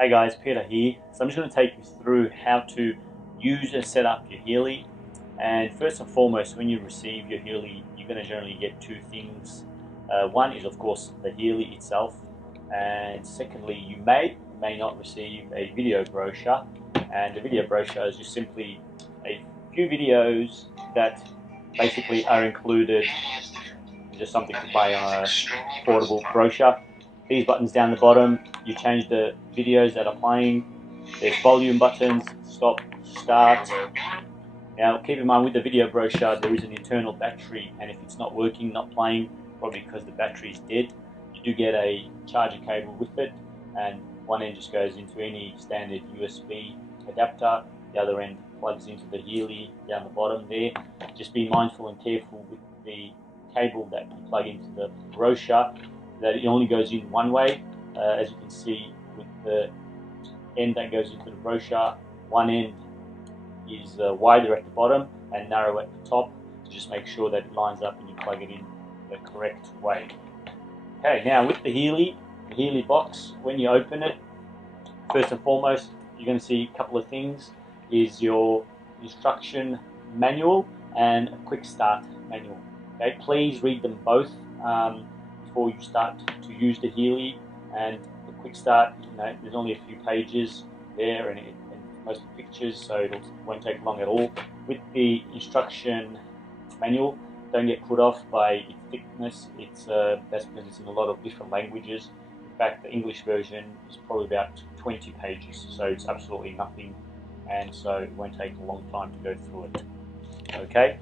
Hey guys, Peter here. So I'm just going to take you through how to use and set up your Healy. And first and foremost, when you receive your Healy, you're going to generally get two things. One is of course the Healy itself, and secondly, you may not receive a video brochure. And the video brochure is just simply a few videos that basically are included, just something to buy on a portable brochure. These buttons down the bottom, you change the videos that are playing. There's volume buttons, stop, start. Now keep in mind with the video brochure there is an internal battery, and if it's not working, not playing, probably because the battery is dead, you do get a charger cable with it, and one end just goes into any standard USB adapter, the other end plugs into the Healy down the bottom there. Just be mindful and careful with the cable that you plug into the brochure, that it only goes in one way. As you can see with the end that goes into the brochure, one end is wider at the bottom and narrow at the top. So just make sure that it lines up and you plug it in the correct way. Okay, now with the Healy box, when you open it, first and foremost you're going to see a couple of things. Is your instruction manual and a quick start manual. Okay, please read them both before you start to use the Healy. And the quick start, there's only a few pages there, and most of the pictures, so it won't take long at all. With the instruction manual, don't get put off by its thickness. That's because it's in a lot of different languages. In fact, the English version is probably about 20 pages, so it's absolutely nothing, and so it won't take a long time to go through it. Okay,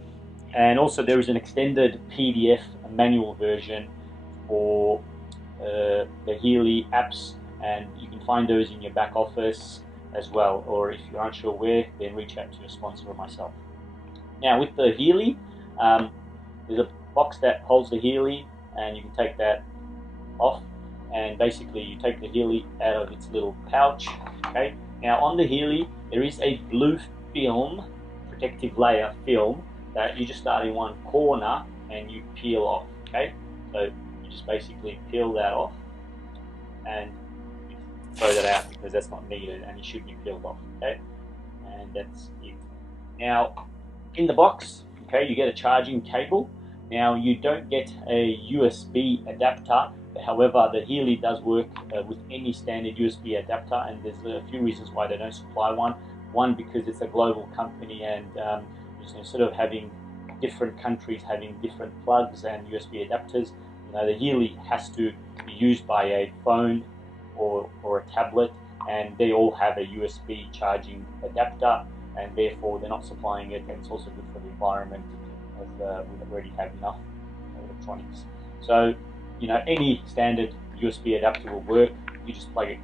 and also there is an extended PDF manual version for the Healy apps, and you can find those in your back office as well, or if you're unsure where, then reach out to your sponsor or myself. Now with the Healy, there's a box that holds the Healy, and you can take that off, and basically you take the Healy out of its little pouch. Okay, now on the Healy there is a blue film, protective layer film, that you just start in one corner and you peel off. Okay, so you just basically peel that off and throw that out because that's not needed and it should be peeled off. Okay, and that's it. Now in the box, okay, you get a charging cable. Now you don't get a USB adapter. However, the Healy does work with any standard USB adapter, and there's a few reasons why they don't supply one. One, because it's a global company, and instead of having different countries having different plugs and USB adapters, the Healy has to be used by a phone or a tablet, and they all have a USB charging adapter, and therefore they're not supplying it, and it's also good for the environment, as we already have enough electronics. So any standard USB adapter will work. You just plug it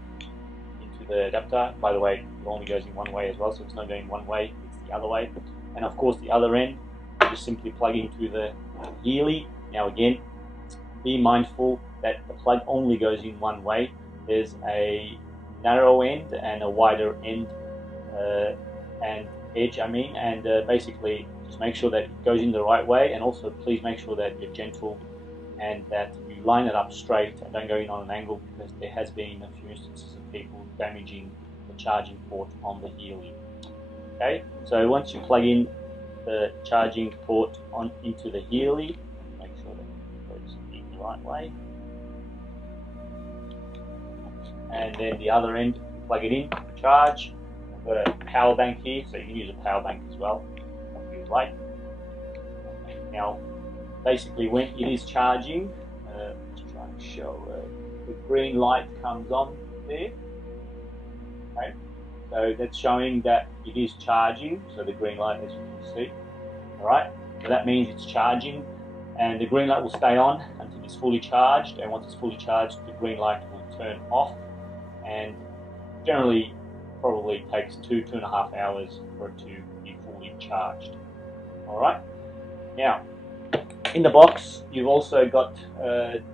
into the adapter. By the way, it only goes in one way as well, so it's not going one way, it's the other way. And of course the other end, you just simply plug into the Healy. Now again, be mindful that the plug only goes in one way. There's a narrow end and a wider end and edge, and basically just make sure that it goes in the right way, and also please make sure that you're gentle and that you line it up straight and don't go in on an angle, because there has been a few instances of people damaging the charging port on the Healy. Okay, so once you plug in the charging port into the Healy, make sure that it goes in the right way, and then the other end, plug it in, charge. I've got a power bank here, so you can use a power bank as well if you like. Now basically when it is charging, just trying to show, the green light comes on there. Okay, so that's showing that it is charging, so the green light, as you can see. Alright, so that means it's charging, and the green light will stay on until it's fully charged, and once it's fully charged the green light will turn off, and generally probably takes 2.5 hours for it to be fully charged. Alright, now in the box you've also got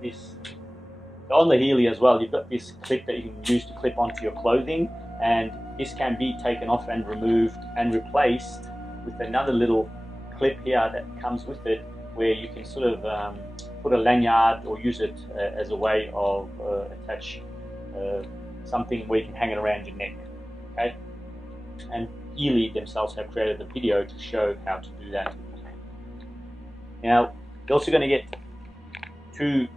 this, on the Healy as well, you've got this clip that you can use to clip onto your clothing, and this can be taken off and removed and replaced with another little clip here that comes with it, where you can sort of put a lanyard or use it as a way of attach something where you can hang it around your neck. Okay, and Healy themselves have created a video to show how to do that. Now you're also going to get 2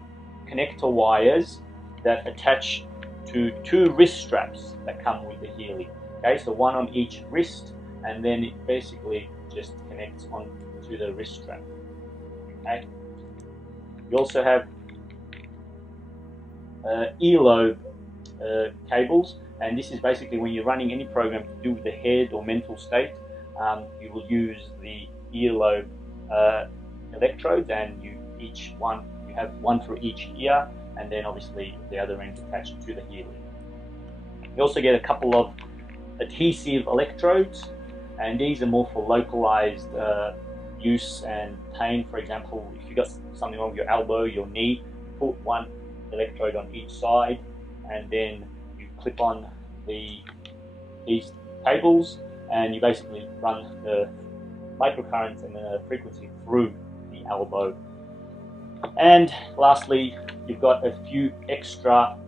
connector wires that attach to 2 wrist straps that come with the Healy. Okay, so one on each wrist, and then it basically just connects on to the wrist strap. Okay, you also have earlobe cables, and this is basically when you're running any program to do with the head or mental state. You will use the earlobe electrodes, and you have one for each ear, and then obviously the other end attached to the Healy. You also get a couple of adhesive electrodes, and these are more for localized use and pain. For example, if you've got something wrong with your elbow, your knee, put one electrode on each side, and then you clip on these cables, and you basically run the microcurrents and the frequency through the elbow. And lastly, you've got a few extra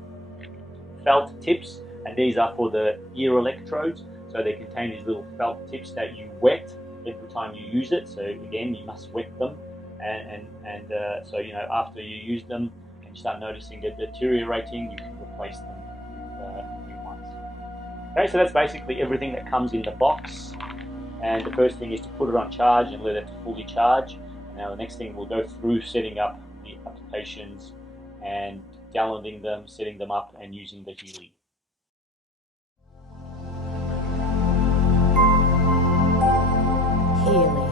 felt tips, and these are for the ear electrodes. So they contain these little felt tips that you wet every time you use it. So again, you must wet them, and so after you use them and you start noticing it deteriorating, you can replace them with new ones. Okay, so that's basically everything that comes in the box. And the first thing is to put it on charge and let it fully charge. Now the next thing, we'll go through setting up the applications and downloading them, setting them up, and using the Healy. Healy.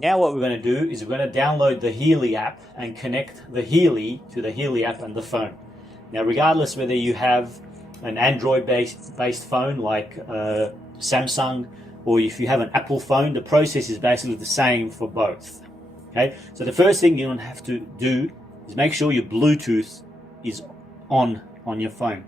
Now what we're going to do is we're going to download the Healy app and connect the Healy to the Healy app and the phone. Now regardless whether you have an Android based phone like Samsung, or if you have an Apple phone, the process is basically the same for both. Okay, so the first thing you have to do is make sure your Bluetooth is on your phone.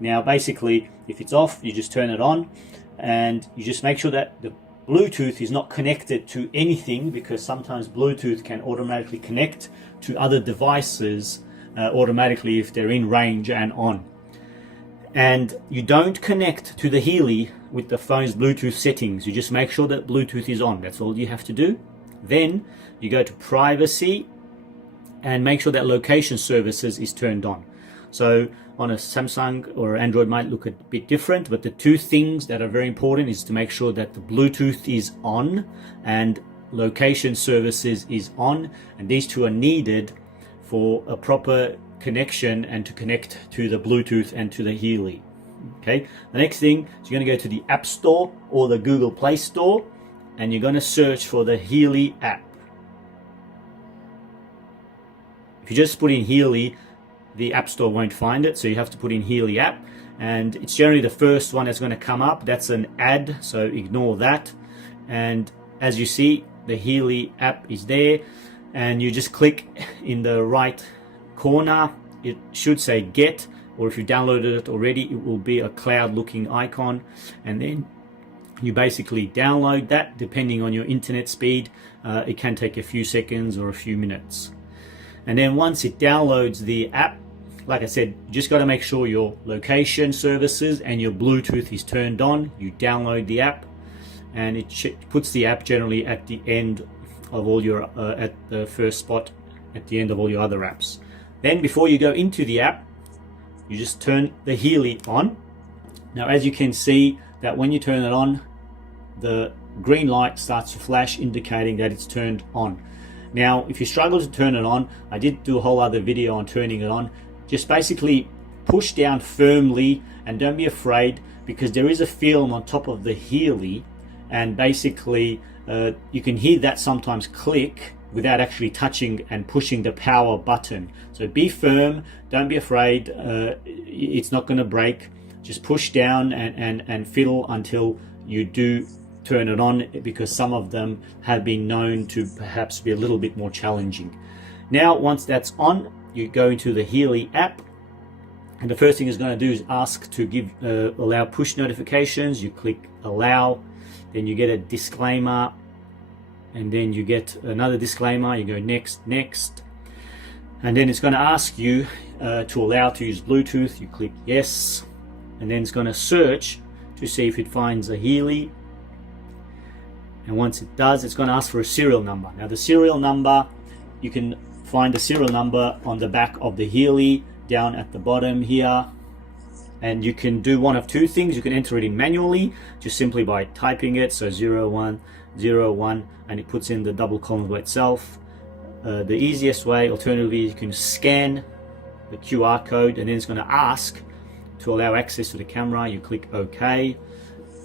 Now basically, if it's off, you just turn it on, and you just make sure that the Bluetooth is not connected to anything, because sometimes Bluetooth can automatically connect to other devices automatically if they're in range and on. And you don't connect to the Healy with the phone's Bluetooth settings. You just make sure that Bluetooth is on. That's all you have to do. Then you go to privacy and make sure that location services is turned on. So on a Samsung or Android might look a bit different, but the 2 things that are very important is to make sure that the Bluetooth is on and location services is on, and these 2 are needed for a proper connection and to connect to the Bluetooth and to the Healy. Okay, the next thing is you're going to go to the App Store or the Google Play Store, and you're going to search for the Healy app. If you just put in Healy, the App Store won't find it, so you have to put in Healy app, and it's generally the first one that's going to come up. That's an ad, so ignore that. And as you see, the Healy app is there, and you just click in the right corner. It should say get, or if you downloaded it already, it will be a cloud looking icon, and then you basically download that. Depending on your internet speed, it can take a few seconds or a few minutes. And then once it downloads the app, like I said, you just got to make sure your location services and your Bluetooth is turned on. You download the app, and it puts the app generally at the end of all your at the first spot at the end of all your other apps. Then before you go into the app, you just turn the Healy on. Now as you can see that when you turn it on, the green light starts to flash indicating that it's turned on. Now if you struggle to turn it on, I did do a whole other video on turning it on. Just basically push down firmly and don't be afraid, because there is a film on top of the Healy, and basically you can hear that sometimes click without actually touching and pushing the power button. So be firm, don't be afraid, it's not going to break. Just push down and fiddle until you do turn it on, because some of them have been known to perhaps be a little bit more challenging. Now once that's on, you go into the Healy app, and the first thing it's going to do is ask to allow push notifications. You click allow, then you get a disclaimer, and then you get another disclaimer. You go next, And then it's going to ask you to allow to use Bluetooth. You click yes, and then it's going to search to see if it finds a Healy. And once it does, it's going to ask for a serial number. Now the serial number, you can find the serial number on the back of the Healy down at the bottom here. And you can do one of two things. You can enter it in manually, just simply by typing it, so 0101, and it puts in the double column by itself. The easiest way, alternatively, you can scan the QR code, and then it's going to ask to allow access to the camera. You click OK,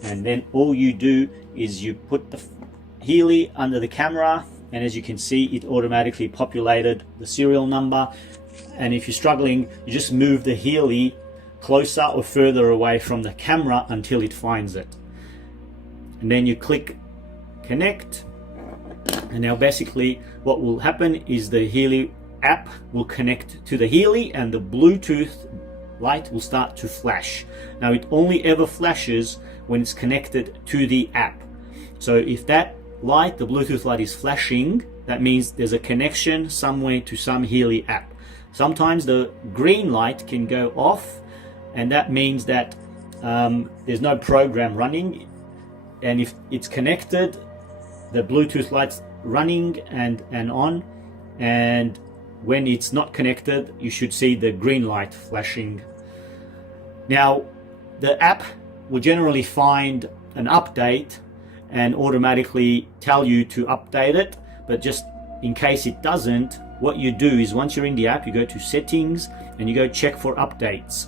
and then all you do is you put the Healy under the camera, and as you can see, it automatically populated the serial number. And if you're struggling, you just move the Healy closer or further away from the camera until it finds it, and then you click connect. And now basically what will happen is the Healy app will connect to the Healy, and the Bluetooth light will start to flash. Now it only ever flashes when it's connected to the app. So if that light, the Bluetooth light, is flashing, that means there's a connection somewhere to some Healy app. Sometimes the green light can go off, and that means that there's no program running. And if it's connected, the Bluetooth light's running and on, and when it's not connected, you should see the green light flashing. Now the app will generally find an update and automatically tell you to update it, but just in case it doesn't, what you do is once you're in the app, you go to settings and you go check for updates.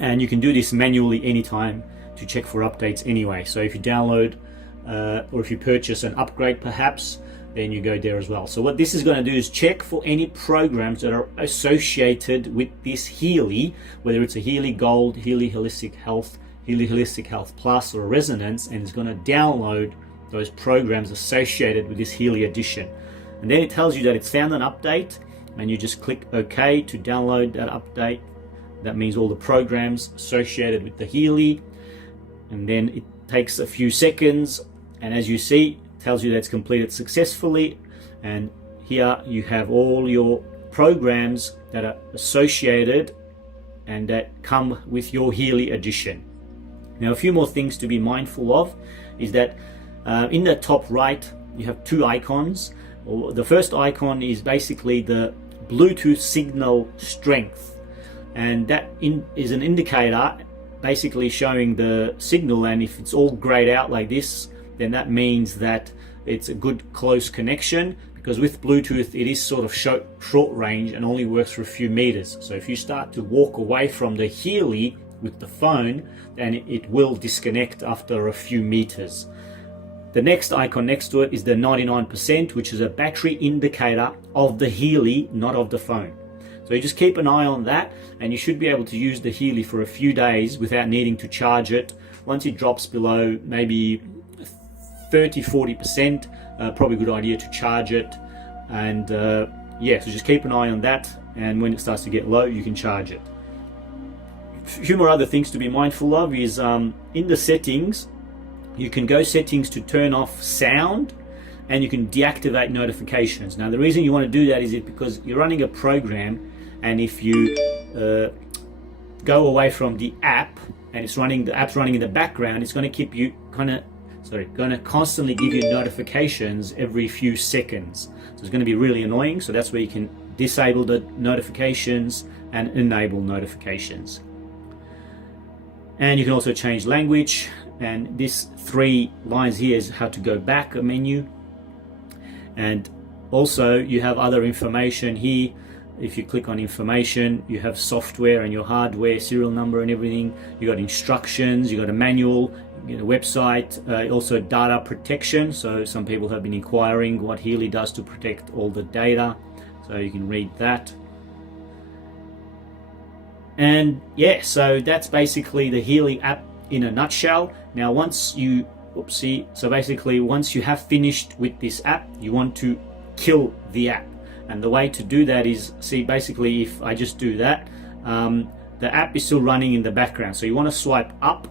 And you can do this manually anytime to check for updates anyway. So if you download or if you purchase an upgrade perhaps, then you go there as well. So what this is going to do is check for any programs that are associated with this Healy, whether it's a Healy Gold, Healy Holistic Health, Healy Holistic Health Plus, or Resonance, and it's going to download those programs associated with this Healy edition. And then it tells you that it's found an update, and you just click OK to download that update. That means all the programs associated with the Healy, and then it takes a few seconds, and as you see, it tells you that it's completed successfully. And here you have all your programs that are associated and that come with your Healy edition. Now a few more things to be mindful of is that in the top right you have two icons. The first icon is basically the Bluetooth signal strength, and that is an indicator basically showing the signal, and if it's all grayed out like this, then that means that it's a good close connection, because with Bluetooth it is sort of short range and only works for a few meters. So if you start to walk away from the Healy with the phone, then it will disconnect after a few meters. The next icon next to it is the 99%, which is a battery indicator of the Healy, not of the phone. So you just keep an eye on that, and you should be able to use the Healy for a few days without needing to charge it. Once it drops below maybe 30-40%, probably a good idea to charge it. And yeah, so just keep an eye on that, and when it starts to get low, you can charge it. A few more other things to be mindful of is in the settings, you can go settings to turn off sound, and you can deactivate notifications. Now the reason you want to do that is because you're running a program, and if you go away from the app and the app's running in the background, it's going to keep you going to constantly give you notifications every few seconds. So it's going to be really annoying. So that's where you can disable the notifications and enable notifications. And you can also change language, and this 3 lines here is how to go back a menu. And also you have other information here. If you click on information, you have software and your hardware, serial number and everything. You got instructions, you got a manual, you get a website, also data protection. So some people have been inquiring what Healy does to protect all the data. So you can read that. And yeah, so that's basically the Healy app in a nutshell. Now once you once you have finished with this app, you want to kill the app. And the way to do that is, basically if I just do that, the app is still running in the background. So you want to swipe up,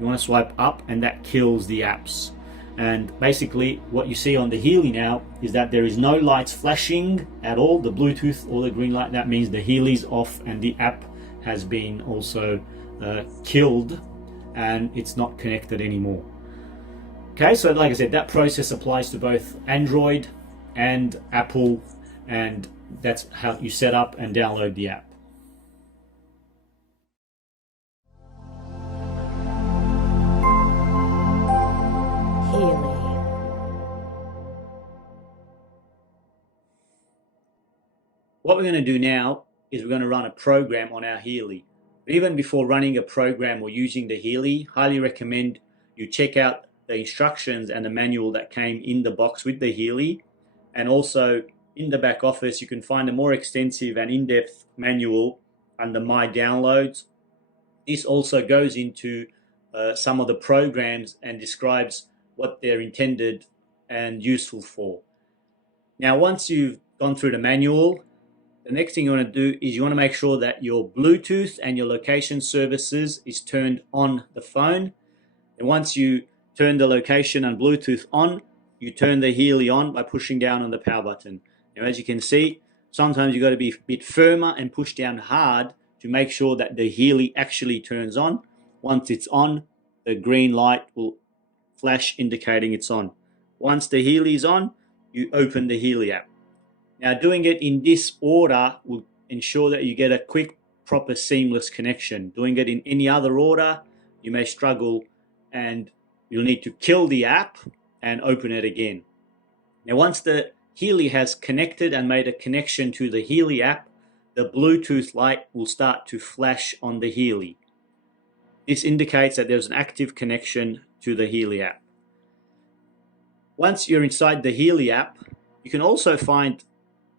and that kills the apps. And basically what you see on the Healy now is that there is no lights flashing at all, the Bluetooth or the green light. That means the Healy's off and the app has been also killed and it's not connected anymore. Okay, so like I said, that process applies to both Android and Apple, and that's how you set up and download the app. Healy. What we're going to do now is we're going to run a program on our Healy. But even before running a program or using the Healy, highly recommend you check out the instructions and the manual that came in the box with the Healy. And also in the back office, you can find a more extensive and in-depth manual under My Downloads. This also goes into some of the programs and describes what they're intended and useful for. Now, once you've gone through the manual, the next thing you want to do is you want to make sure that your Bluetooth and your location services is turned on the phone. And once you turn the location and Bluetooth on, you turn the Healy on by pushing down on the power button. Now, as you can see, sometimes you've got to be a bit firmer and push down hard to make sure that the Healy actually turns on. Once it's on, the green light will flash indicating it's on. Once the Healy is on, you open the Healy app. Now, doing it in this order will ensure that you get a quick, proper, seamless connection. Doing it in any other order, you may struggle and you'll need to kill the app and open it again. Now, once the Healy has connected and made a connection to the Healy app, the Bluetooth light will start to flash on the Healy. This indicates that there's an active connection to the Healy app. Once you're inside the Healy app, you can also find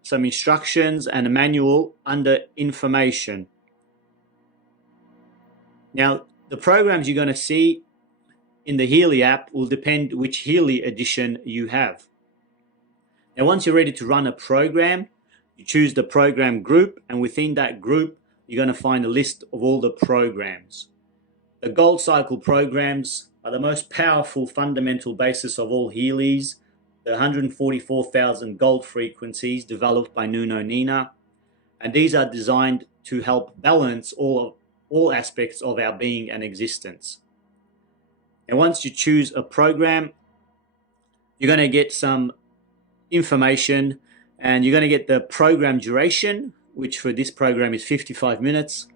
some instructions and a manual under information. Now, the programs you're going to see in the Healy app will depend which Healy edition you have. Now, once you're ready to run a program, you choose the program group, and within that group, you're going to find a list of all the programs. The Gold Cycle programs are the most powerful fundamental basis of all Healys, the 144,000 gold frequencies developed by Nuno Nina, and these are designed to help balance all aspects of our being and existence. And once you choose a program, you're going to get some information, and you're going to get the program duration, which for this program is 55 minutes.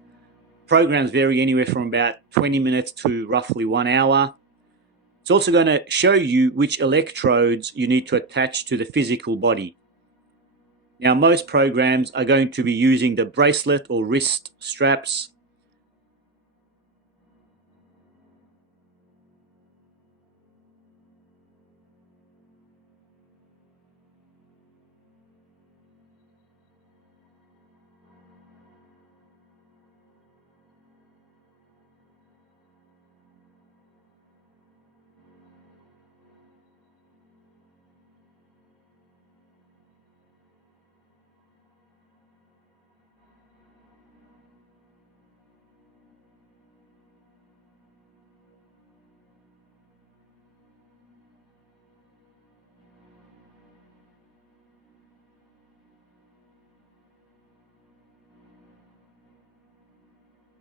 Programs vary anywhere from about 20 minutes to roughly 1 hour. It's also going to show you which electrodes you need to attach to the physical body. Now, most programs are going to be using the bracelet or wrist straps.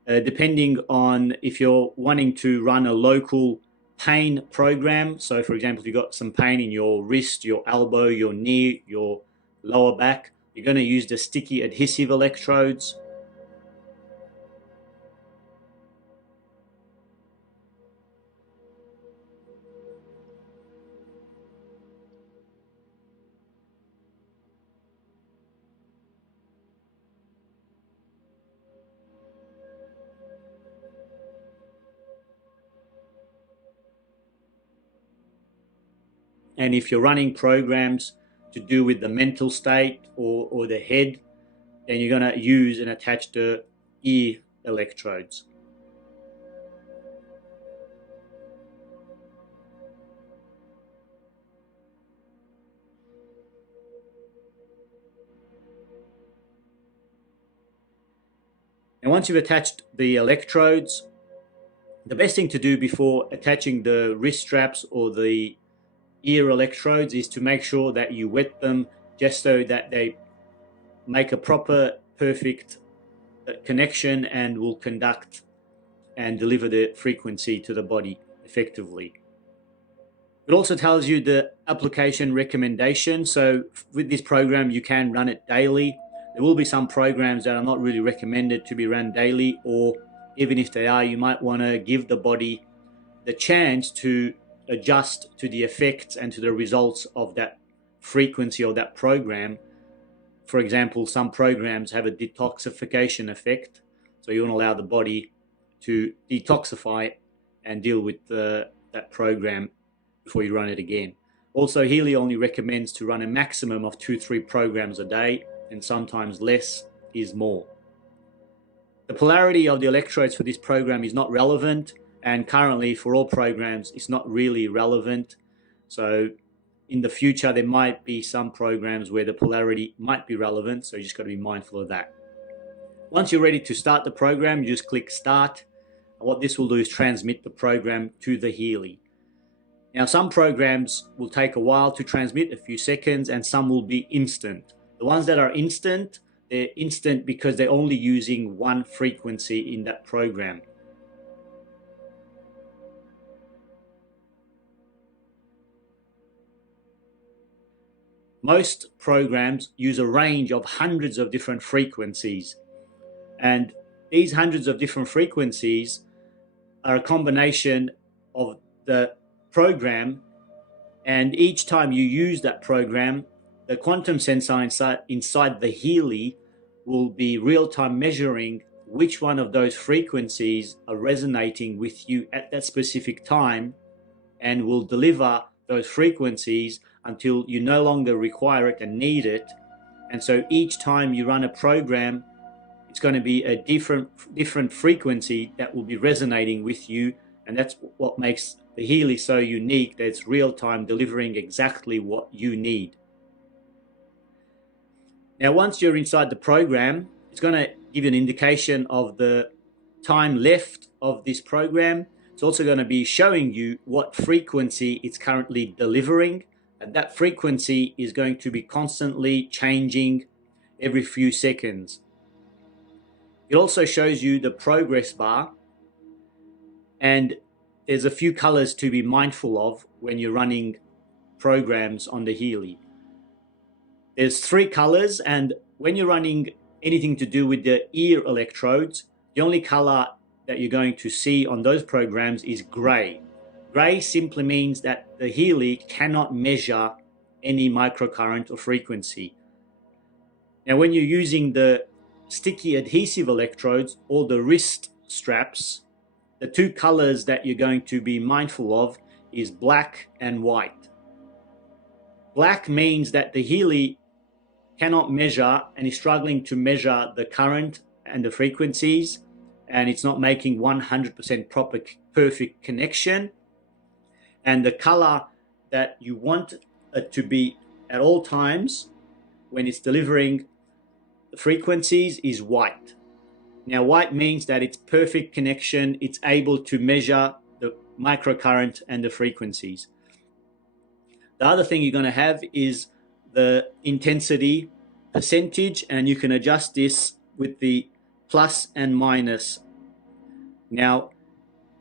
Depending on if you're wanting to run a local pain program. So for example, if you've got some pain in your wrist, your elbow, your knee, your lower back, you're going to use the sticky adhesive electrodes. And if you're running programs to do with the mental state or the head, then you're going to use and attach the ear electrodes. And once you've attached the electrodes, the best thing to do before attaching the wrist straps or the ear electrodes is to make sure that you wet them just so that they make a proper, perfect connection and will conduct and deliver the frequency to the body effectively. It also tells you the application recommendation. So with this program, you can run it daily. There will be some programs that are not really recommended to be run daily, or even if they are, you might want to give the body the chance to adjust to the effects and to the results of that frequency of that program. For example, some programs have a detoxification effect. So you want to allow the body to detoxify and deal with that program before you run it again. Also, Healy only recommends to run a maximum of 2-3 programs a day, and sometimes less is more. The polarity of the electrodes for this program is not relevant, and currently for all programs it's not really relevant. So in the future there might be some programs where the polarity might be relevant, so you just got to be mindful of that. Once you're ready to start the program, you just click start, and what this will do is transmit the program to the Healy. Now, some programs will take a while to transmit, a few seconds, and some will be instant. The ones that are instant, they're instant because they're only using one frequency in that program. Most programs use a range of hundreds of different frequencies, and these hundreds of different frequencies are a combination of the program, and each time you use that program, the quantum sensor inside the Healy will be real-time measuring which one of those frequencies are resonating with you at that specific time, and will deliver those frequencies until you no longer require it and need it. And so each time you run a program, it's going to be a different frequency that will be resonating with you, and that's what makes the Healy so unique, that it's real-time delivering exactly what you need. Now, once you're inside the program, it's going to give you an indication of the time left of this program. It's also going to be showing you what frequency it's currently delivering, and that frequency is going to be constantly changing every few seconds. It also shows you the progress bar, and there's a few colors to be mindful of when you're running programs on the Healy. There's 3 colors, and when you're running anything to do with the ear electrodes, the only color that you're going to see on those programs is gray. Gray simply means that the Healy cannot measure any microcurrent or frequency. Now, when you're using the sticky adhesive electrodes or the wrist straps, the 2 colors that you're going to be mindful of is black and white. Black means that the Healy cannot measure and is struggling to measure the current and the frequencies, and it's not making 100% proper, perfect connection. And the color that you want it to be at all times when it's delivering the frequencies is white. Now, white means that it's perfect connection. It's able to measure the microcurrent and the frequencies. The other thing you're going to have is the intensity percentage, and you can adjust this with the plus and minus. Now,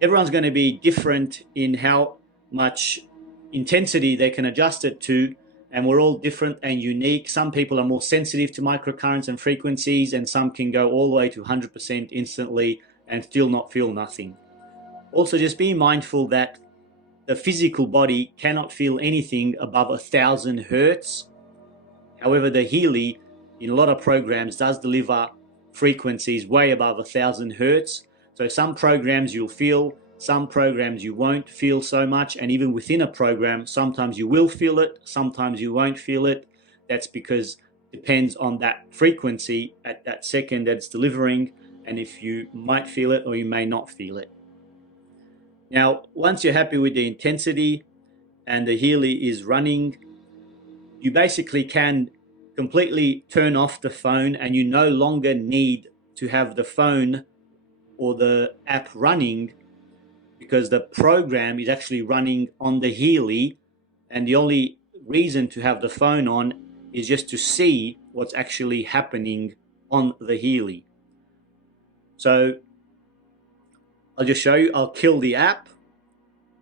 everyone's going to be different in how much intensity they can adjust it to, and we're all different and unique. Some people are more sensitive to microcurrents and frequencies, and some can go all the way to 100% instantly and still not feel nothing. Also, just be mindful that the physical body cannot feel anything above 1,000 hertz. However, the Healy, in a lot of programs, does deliver frequencies way above 1,000 hertz. So some programs you'll feel, some programs you won't feel so much, and even within a program, sometimes you will feel it, sometimes you won't feel it. That's because it depends on that frequency at that second that's delivering, and if you might feel it or you may not feel it. Now, once you're happy with the intensity and the Healy is running, you basically can completely turn off the phone, and you no longer need to have the phone or the app running, because the program is actually running on the Healy and the only reason to have the phone on is just to see what's actually happening on the Healy. So I'll just show you. I'll kill the app,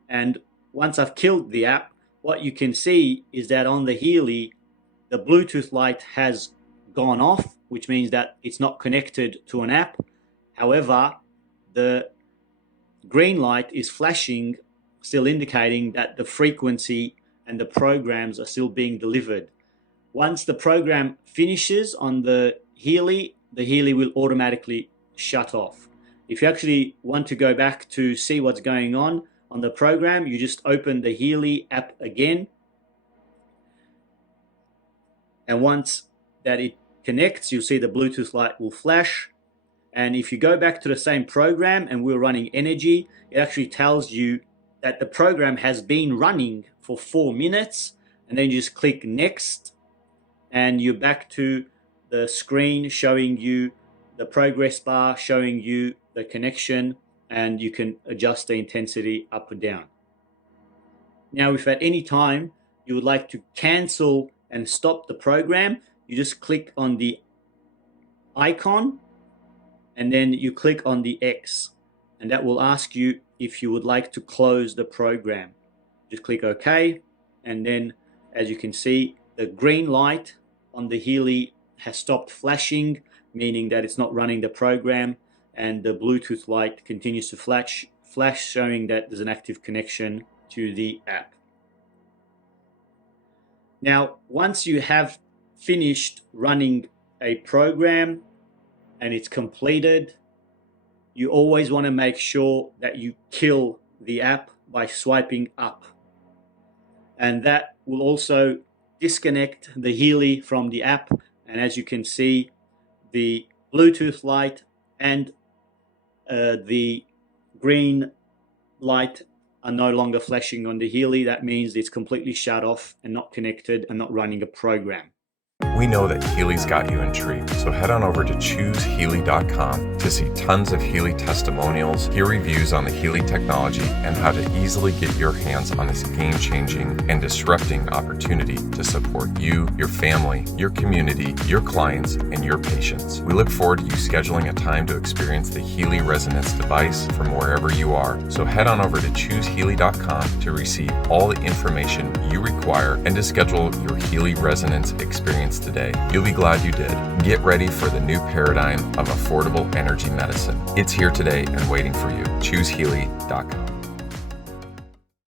and once I've killed the app, what you can see is that on the Healy, the Bluetooth light has gone off, which means that it's not connected to an app. However, the green light is flashing, still indicating that the frequency and the programs are still being delivered. Once the program finishes on the Healy will automatically shut off. If you actually want to go back to see what's going on the program, you just open the Healy app again. And once that it connects, you'll see the Bluetooth light will flash. And if you go back to the same program and we're running energy, it actually tells you that the program has been running for 4 minutes, and then you just click next and you're back to the screen showing you the progress bar, showing you the connection, and you can adjust the intensity up or down. Now, if at any time you would like to cancel and stop the program, you just click on the icon and then you click on the X, and that will ask you if you would like to close the program. Just click OK, and then as you can see, the green light on the Healy has stopped flashing, meaning that it's not running the program, and the Bluetooth light continues to flash, showing that there's an active connection to the app. Now, once you have finished running a program and it's completed, you always want to make sure that you kill the app by swiping up. And that will also disconnect the Healy from the app. And as you can see, the Bluetooth light and the green light are no longer flashing on the Healy. That means it's completely shut off and not connected and not running a program. We know that Healy's got you intrigued, so head on over to ChooseHealy.com to see tons of Healy testimonials, hear reviews on the Healy technology, and how to easily get your hands on this game-changing and disrupting opportunity to support you, your family, your community, your clients, and your patients. We look forward to you scheduling a time to experience the Healy Resonance device from wherever you are. So head on over to ChooseHealy.com to receive all the information you require and to schedule your Healy Resonance experience today. You'll be glad you did. Get ready for the new paradigm of affordable energy medicine. It's here today and waiting for you. ChooseHealy.com.